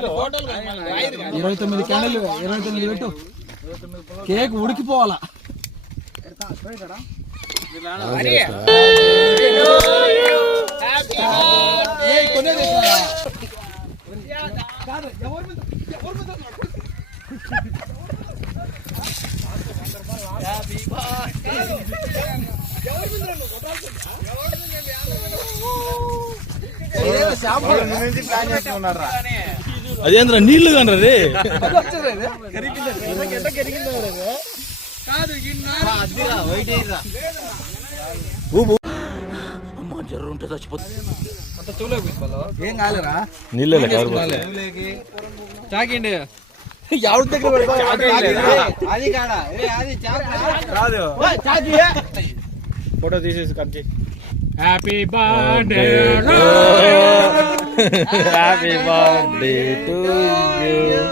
29 candle 29 పెట్టు. Cake ఉడికిపోవాలా. అదేంద్ర నీళ్లు కనరే జర్రు ఉంటే చచ్చిపోతుంది. ఏం కాలేరా నీళ్ళే చాకిండి ఫోటో తీసేసి కట్ చేయి. Happy birthday happy birthday to you.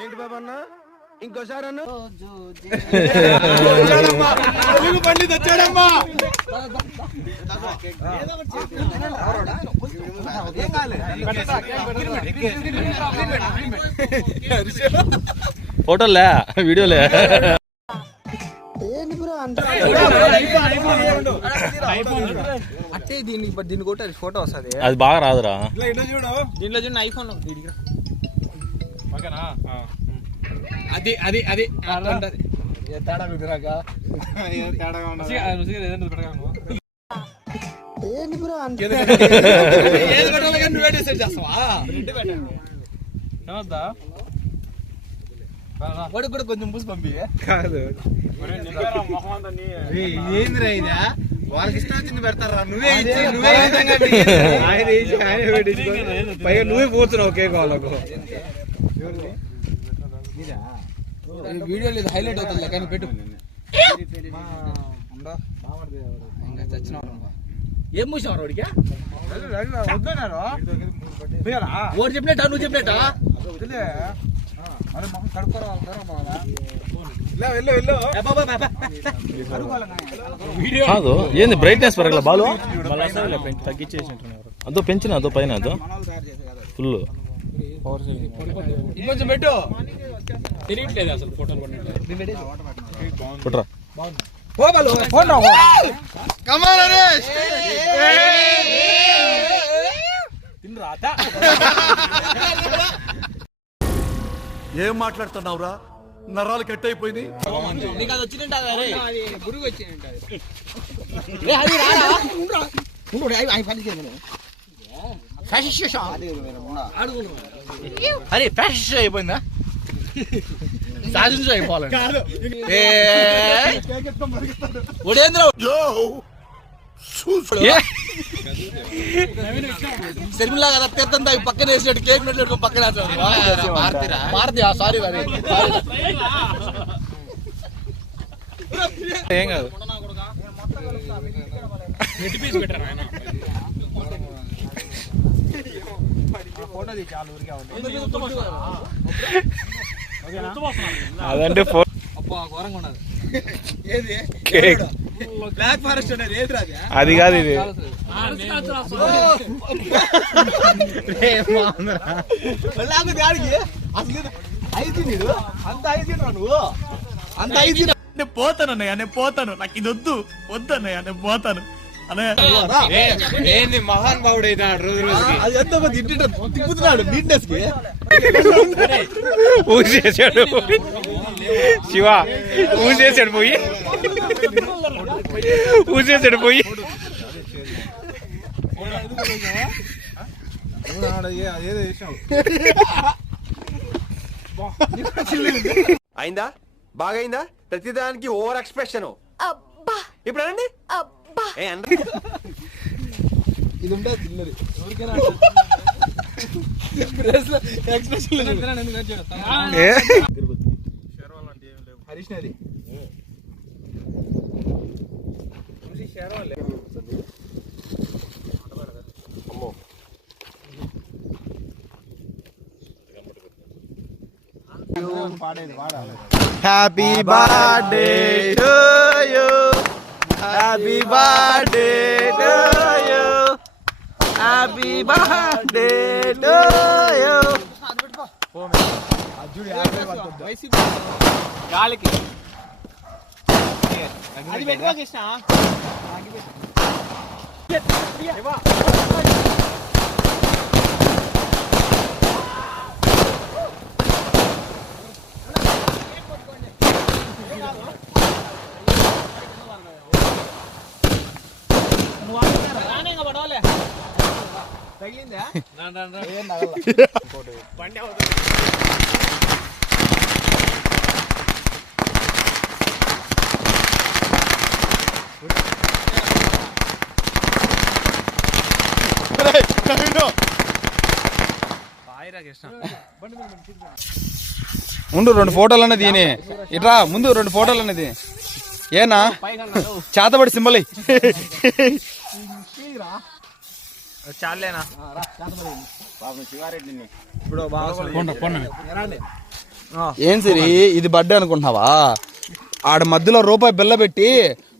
ఏంటి బాబా అన్న ఇంకోసారి అన్న పండిత్ వచ్చాడమ్మా. ఫోటోలే వీడియోలే అంటే దీన్ని కొట్టి ఫోటో వస్తుంది. అది బాగా రాదురా. దీంట్లో చూడండి ఐఫోన్ అది అది అది తేడా కుదిరాక వాడు కూడా కొంచెం పూసి పంపి కాదు. ఏందిరా ఇదా వాళ్ళకి ఇష్టం వచ్చింది పెడతారా. నువ్వే పైగా నువ్వే పోతున్నావు కేక్ వాళ్ళకు. వీడియో లేదు హైలైట్ అవుతుంది కానీ పెట్టు. ఏం మూసినావు వాడికి ఓడి చెప్పినట్ట నువ్వు చెప్పినట్ట కాదు ఏంది బ్రైట్నెస్ పెరగల బాలు తగ్గించేసి అదో పెంచిన అదో పైన అదో ఫుల్ ఇంకొంచెం పెట్టు. తెలియట్లేదు అసలు ఫోటోలు పుట్రా ఏం మాట్లాడుతున్నావురా నరాలు కట్ అయిపోయింది. నీకు అది వచ్చినట్టు గురువు వచ్చినట్టు అరే ఫ్యాషన్ అయిపోయిందా సాధించు అయిపోవాలి. శర్మిలా కదా తీర్థం తాగి పక్కన వేసినట్టు కేక్ పెట్టినట్టు పక్కన మారుతి. సారీ మరి ఏం కాదు. అదంటే ఘోరంగా ఉన్నది. కేక్ బ్లాక్ ఫారెస్ట్ అనేది ఏది రాదు. అది కాదు ఇది. అంత ఐదు నువ్వు అంత ఐదు నేను పోతానన్నయ్య, నేను పోతాను, నాకు ఇది వద్దు వద్దన్నయ్య, నేను పోతాను ఏంది మహాన్ బావుడు అయినాడు రోజు రోజుకి. అది ఎంత తిప్పుతున్నాడు నీట్నెస్ కి. ఊసేసాడు శివ, ఊసేసాడు పోయి, ఊసేసాడు పోయి. అయిందా బాగైందా ప్రతిదానికి ఓవర్ ఎక్స్ప్రెషన్. ఇప్పుడు అనండి ఇది ఉండే తిన్నది హరీష్ నది happy birthday to you, happy birthday to you, happy birthday to you. గాలికి అది పెట్టుకో కృష్ణ. ముందు 2 ఫోటోలు అన్నది దీని ఇట్రా ముందు 2 ఫోటోలు అన్నది ఏనా చేతబడి సింబల్ చాలేనా ఏం సరి ఇది బర్త్డే అనుకుంటున్నావా? ఆడ మధ్యలో రూపాయి బిల్ల పెట్టి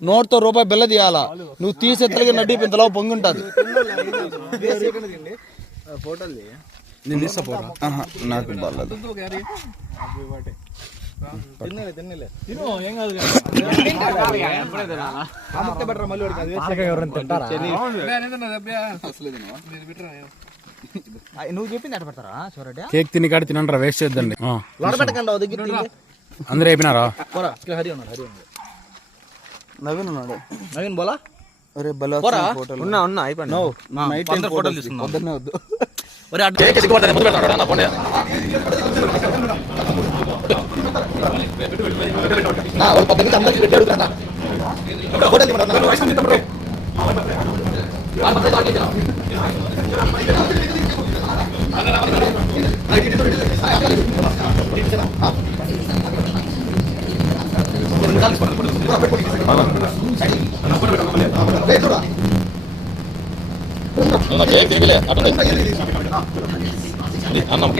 నోట్తో రూపాయి బిల్ల తీయాలా. నువ్వు తీసేత్తలకి నడ్డి పింతలో పొంగుంటది. నాకు బాగాలేదు. నువ్వు చెప్పింది ఎట్ట పెడతారా చూడండి. కేక్ తిని కాడ తినంటారా, వేస్ట్ చేద్దండి. అందరూ అయిపోయినారా? నవీన్ ఉన్నాడు. నవీన్ బోలా అరే బల ఫోటోలు ఉన్నా అయిపోయింది. ఫోటోలు తీసుకున్నాం. పొద్దున్నే వద్దు. అన్నం